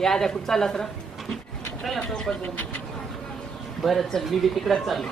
या द्या कुठं चाललास रा? चला चौकात जाऊ. बरं चल, मी बी तिकडच चाललो.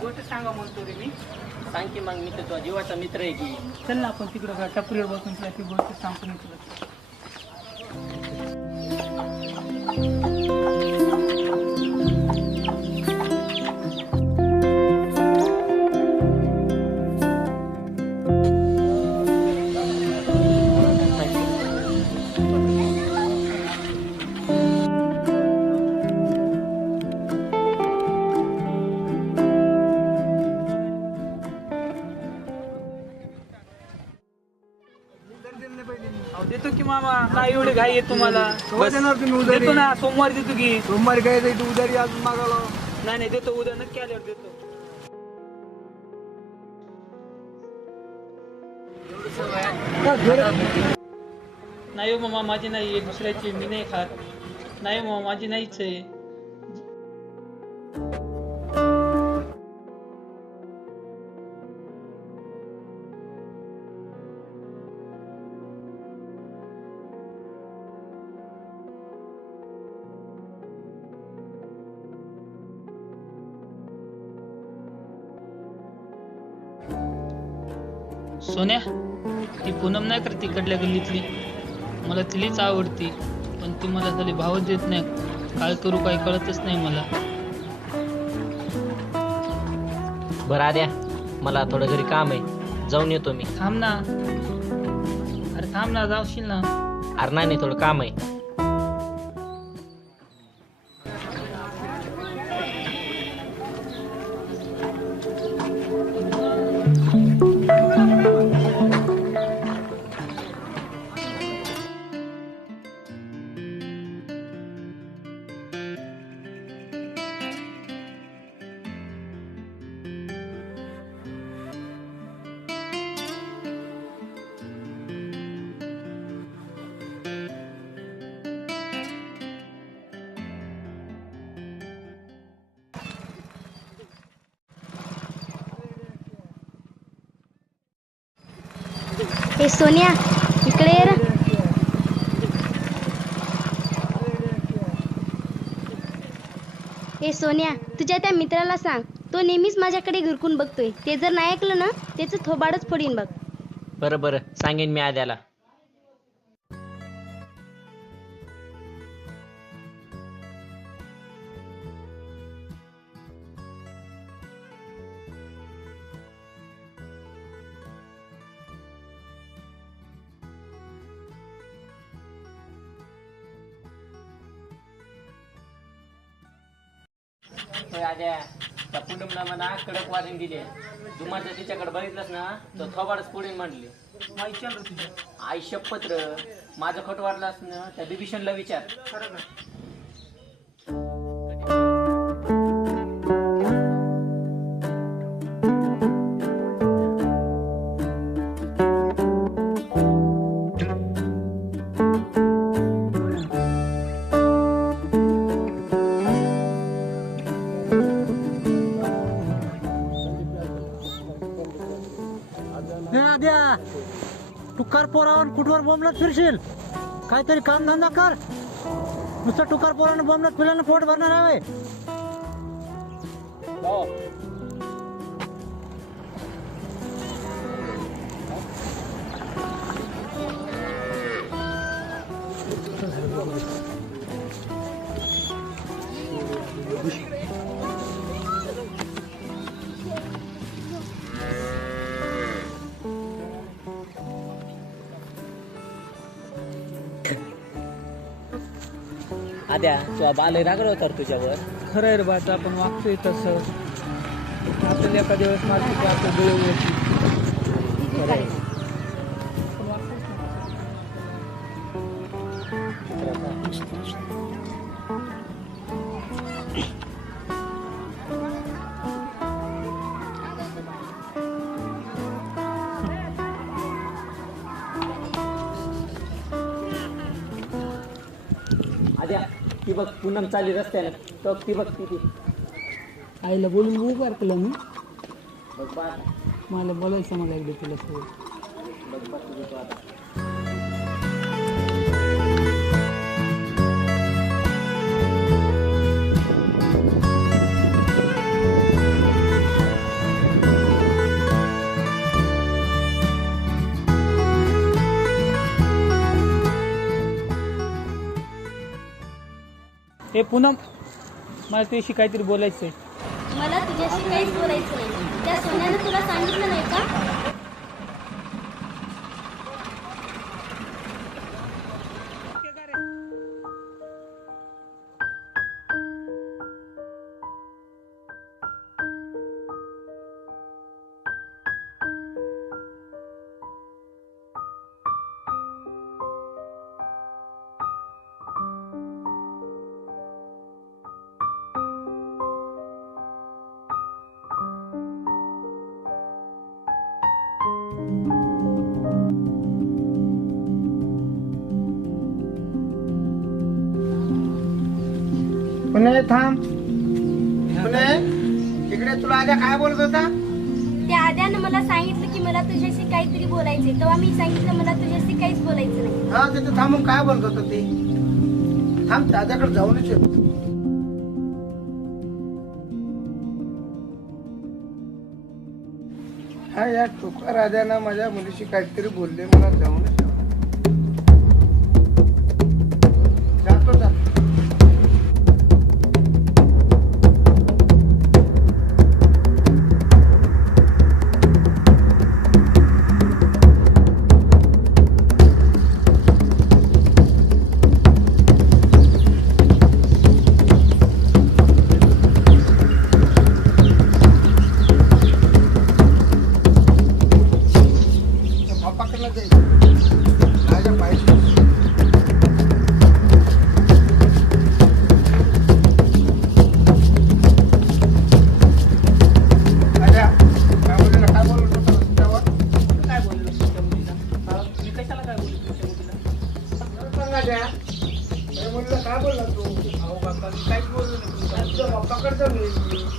गोष्ट सांगा म्हणतो रे मी. सांग की मग, मी तर तुझा जीवाचा मित्र आहे की. चल ना आपण तिकडं टपरीवर बसून तुला ती गोष्ट सांगतो मी तुला. देतो की मामा, नाही एवढी घाई आहे तुम्हाला. देतो ना, सोमवारी देतो की. सोमवारी काय जायचं, उधारी अजून मागायला. नाही देतो, उद्या नक्की आल्यावर देतो. नाही हो मामा, माझी नाही, दुसऱ्याची मी नाही खात. नाही मामा, माझी नाहीच आहे. सोन्या, ती पूनम नाही करत तिकडल्या गल्लीतली, मला तिलीच आवडती, पण ती मला झाली भावच देत नाही. काय करू काय कळतच नाही मला. बरं आद्या, मला थोडं घरी काम आहे, जाऊन येतो मी. थांब ना, अरे थांब ना, जाऊशील ना. अरे नाही, थोडं काम आहे. ए सोनिया, इकडे ये रे. ए सोनिया, तुझ्या त्या मित्राला सांग, तो नेहमीच माझ्याकडे घुरकून बघतोय. ते जर नाही ऐकलं ना, त्याचं थोबाडच फोडीन बघ. बरं बरं, सांगेन मी आद्याला. आद्या, त्या पूनमला म्हणा कडक वाजून दिले. जुमाच्या तिच्याकडे बघितलंस ना, तो थोबाडच पुढे मांडले. आई शपथ, माझं खोट वाटलास ना, त्या बिभीषणला विचार. तू कर पोरावर कुठवर बोंबलत फिरशील, काहीतरी काम धंदा कर. नुसतं टुकार पोरानं बोंबलत पिलानं पोट भरणार आहे. आद्या तुझा बाल रागला होता रे तुझ्यावर. खरं आहे रे बा, आता आपण वागतोय तसं आपल्याला एका दिवस मारतो आपलं डोळे. आद्या ती बघ पूनम चाली रस्त्यानं. तो ती बघ ती आईला बोलून उभार केलं मी. बघ बा मला बोलायचं मला एकदा तुला सवय. बघ बघ तुझं तो आता. हे पूनम, मला तुझ्याशी काहीतरी बोलायचं आहे. मला तुझ्याशी काहीच बोलायचं नाही. त्या सोन्यानं तुला सांगितलं नाही का? पुणे थांब. पुणे इकडे तुला आद्या काय बोलत होता? त्या आद्यानं मला सांगितलं की मला तुझ्याशी काहीतरी बोलायचंय. तेव्हा मी सांगितलं मला तुझ्याशी काहीच बोलायचं नाही. हा तिथे थांबून काय बोलत होता ते? थांब दादाकडे जाऊनच येतो. हा या टोका राजानं माझ्या मुलीशी काहीतरी बोलले. मला जाऊनच येतो. जातो जातो. बापाकडला जायचं माझ्या पाहिजे. आद्या काय बोललेला? काय बोलत होता रस्त्यावर? काय बोललो तुमच्या मुलीला? मी कशाला काय बोललो तुमच्या मुलीला? सांग आद्या. अरे मुलीला काय बोलला तू? अहो बाप्पा, मी काहीच बोललो नाही तुमच्या. तुझ्या बापाकडे जाऊन ये.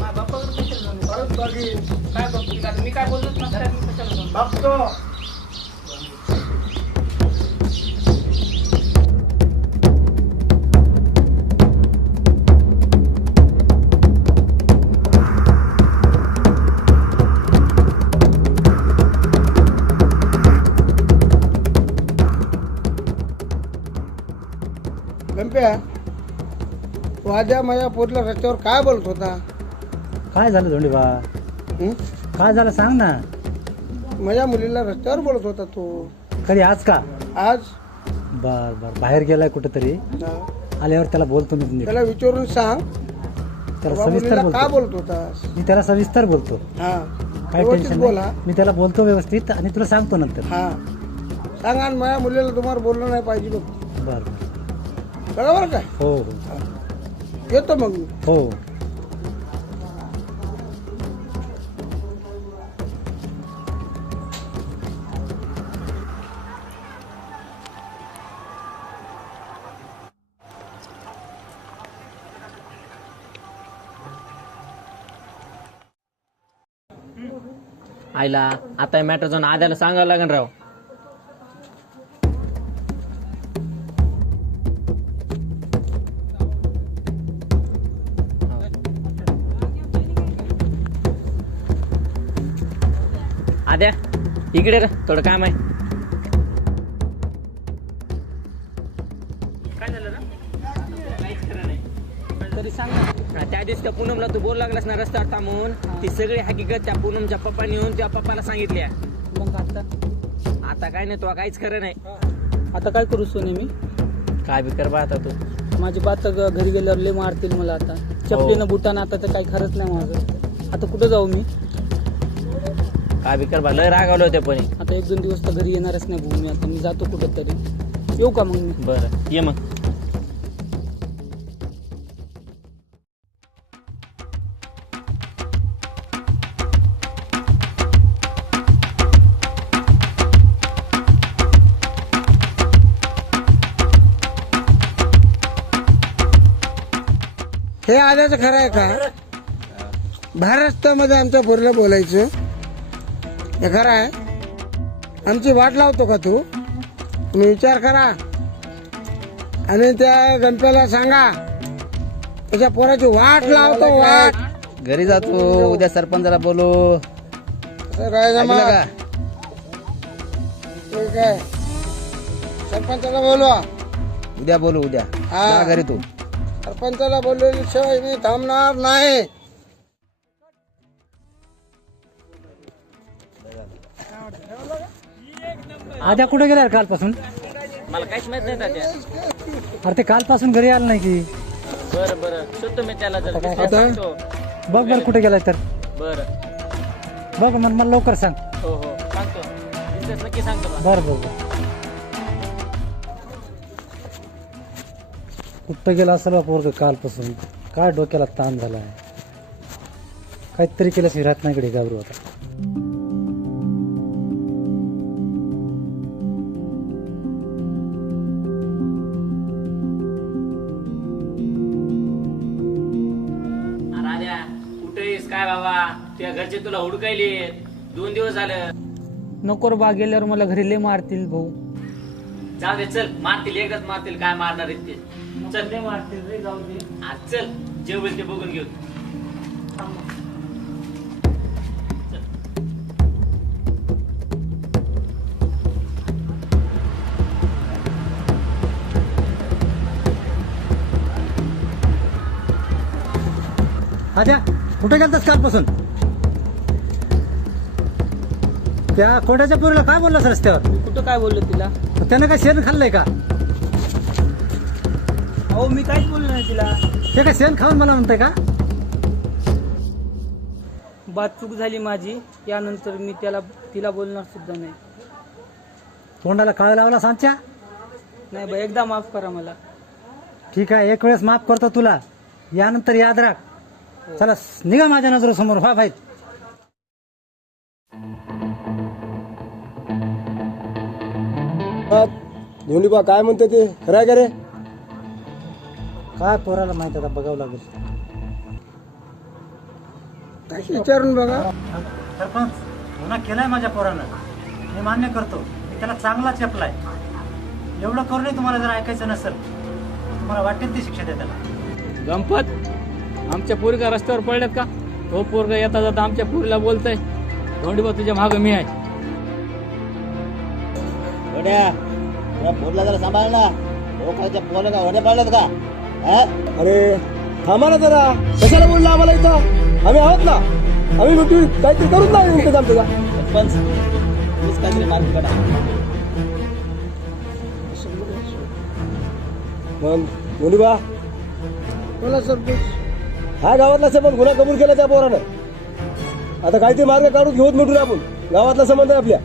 माझ्या बाप्पाकडे कशाला जाऊ? परत बघीन. काय बघतील आता? मी काय बोललोच नसतात, मी कशाला जाऊ? बघतो. गंप्या वाद्या माझ्या पोटला रस्त्यावर काय बोलत होता? काय झालं धोंडीबा? हं? काय झालं सांग ना. माझ्या मुलीला रस्त्यावर बोलत होता तो. कधी आज का? आज बर बर, बाहेर गेलाय कुठेतरी. ना, आल्यावर त्याला बोलतो मी नीट. त्याला विचारून सांग त्याला बाबा सविस्तर मुलीला काय बोलतो. बोलत होतास. मी त्याला सविस्तर बोलतो. हा काय व्यवस्थित टेन्शन बोला. नाही. मी त्याला बोलतो व्यवस्थित आणि तुला सांगतो नंतर. हा सांग. आणि माझ्या मुलीला तुम्हाला बोलणं नाही पाहिजे बघ. बर बर. बरोबर काय? हो हो येतो मग मी. हो. आईला आता मॅटर जाऊन आद्याला सांगायला लागेल राव. आद्या इकडे रे, थोडं काम आहे. काय झालं रे? काहीच खरं नाही. तरी सांग ना. हा, त्या दिवशी त्या पूनमला तू बोल लागलास ना रस्त्यावर थांबून, ती सगळी हकीकत त्या पूनमच्या पप्पाने येऊन त्या पप्पाला सांगितल्या. मग आता काय नाही, तुला काहीच खरं नाही. आता काय करू सोने मी? काय बी कर बा आता तू. माझी बात घरी गेल्यावर लय मारतील मला आता. चपलीनं बुटानं आता तर काही खरंच नाही माझं. आता कुठं जाऊ मी? काय बी कर बा, लय रागावलं होते पण. आता 1-2 दिवस तर घरी येणारच नाही भाऊ मी. आता मी जातो कुठं तरी. येऊ का मग मी? बरं ये मग. हे आल्याचं खरं आहे का? महाराष्ट्रामध्ये आमच्या पोरीला बोलायचं हे खरं आहे? आमची वाट लावतो का तू? तुम्ही विचार करा आणि त्या गणप्याला सांगा त्याच्या पोराची वाट लावतो. वाट घरी जातो, उद्या सरपंचाला बोलू. असं काय जमा? ऐकलं का? ठीक आहे, सरपंचाला बोलवा. उद्या बोलू, उद्या हा. जा घरी तू. सरपंचाला बोलल्याशिवाय मी थांबणार नाही. आद्या कुठे गेला रे कालपासून? मला काहीच माहित नाही तात्या. अरे ते कालपासून घरी आलं नाही की? बरं बरं, सुद्धा मी त्याला जर आता? सांगतो. बघ बरं कुठे गेलाय तर. बरं बघ मला लवकर सांग. हो हो सांगतो, दिसल्यास नक्की सांगतो बा. बरं बरं. कुठं गेला असेल बा पोरग कालपासून? काय डोक्याला ताण झालाय? काहीतरी केल्याशिवाय राहत नाही इकडे घाबरू आता. राजा कुठेस काय बाबा? तुझ्या घरचे तुला हुडकायले 2 दिवस झालं. नको रे बा, गेल्यावर मला घरी लय मारतील भाऊ. जाऊ दे, चल. मारतील, एकच मारतील. काय मारणार आहेत ते? चल लय मारतील रे, जाऊ दे. आज चल, जे होईल ते बघून घेऊ. आद्या कुठे गेलतास कालपासून? त्या कोट्याच्या पोरीला काय बोललास रस्त्यावर? मी कुठं काय बोललो तिला? त्यानं काय शेण खाल्लंय का? अहो मी काहीच बोललो नाही तिला. ते काय शेण खाऊन मला म्हणतंय का? बात चूक झाली माझी. यानंतर मी तिला बोलणार सुद्धा नाही. तोंडाला काळ लावला सांच्या? नाही बा, एकदा माफ करा मला. ठीक आहे, एक वेळेस माफ करतो तुला. यानंतर याद राख. चला निघा माझ्या नजरेसमोर. व्हा भाई. धोनीबा काय म्हणते ते खरं आहे का रे? काय पोराला माहित आता बघावं लागेल. विचारून बघा. सरपंच गुन्हा केलाय माझ्या पोरानं, मी मान्य करतो. मी त्याला चांगला चेपलाय. एवढं करूनही तुम्हाला जर ऐकायचं नसेल, तुम्हाला वाटेल ती शिक्षा द्या त्याला. गणपत, आमच्या पोरी가 रस्त्यावर पडल्यात का? तो पोरगा येता जाता आमच्या पोरीला बोलतय, धोंडीबा तुझ्या मागं मी आहे. पोरला जरा सांभाळ ना. लोकांच्या पोराला ओढ्या पाडल्यात का? अरे थांबा ना जरा. कशाला बोलला आम्हाला इथं? आम्ही आहोत ना. आम्ही भेटू काहीतरी करूच ना इंतजाम तुझा. सरपंच मीच काहीतरी मार्ग काढा. मग धोनीबा बोला सरपंच. हा गावातला संबंध गुन्हा कबूल केला त्या पोरानं. आता काहीतरी मार्ग काढून घेऊन भेटू आपण. गावातला संबंध आहे आपल्या.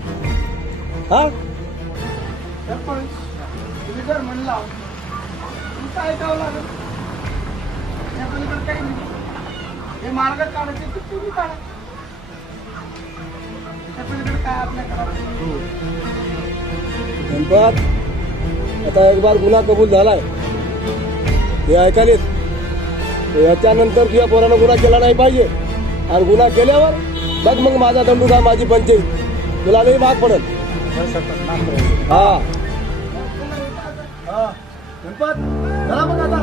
हा तुम्ही जर म्हणला तुमचं ऐकावं लागेल. काही नाही. हे मार्ग काढायचे ते तुम्ही काढा. त्यापलीकडे काय आपल्याकडे गणपत. आता एक बार गुन्हा कबूल झालाय हे ऐकायलेत. याच्यानंतर तुझ्या पोरानं गुन्हा केला नाही पाहिजे. आणि गुन्हा केल्यावर बघ मग माझा दंडू का माझी पंचायत तुला लई भाग पडेल. हा गणपत चला मग आता.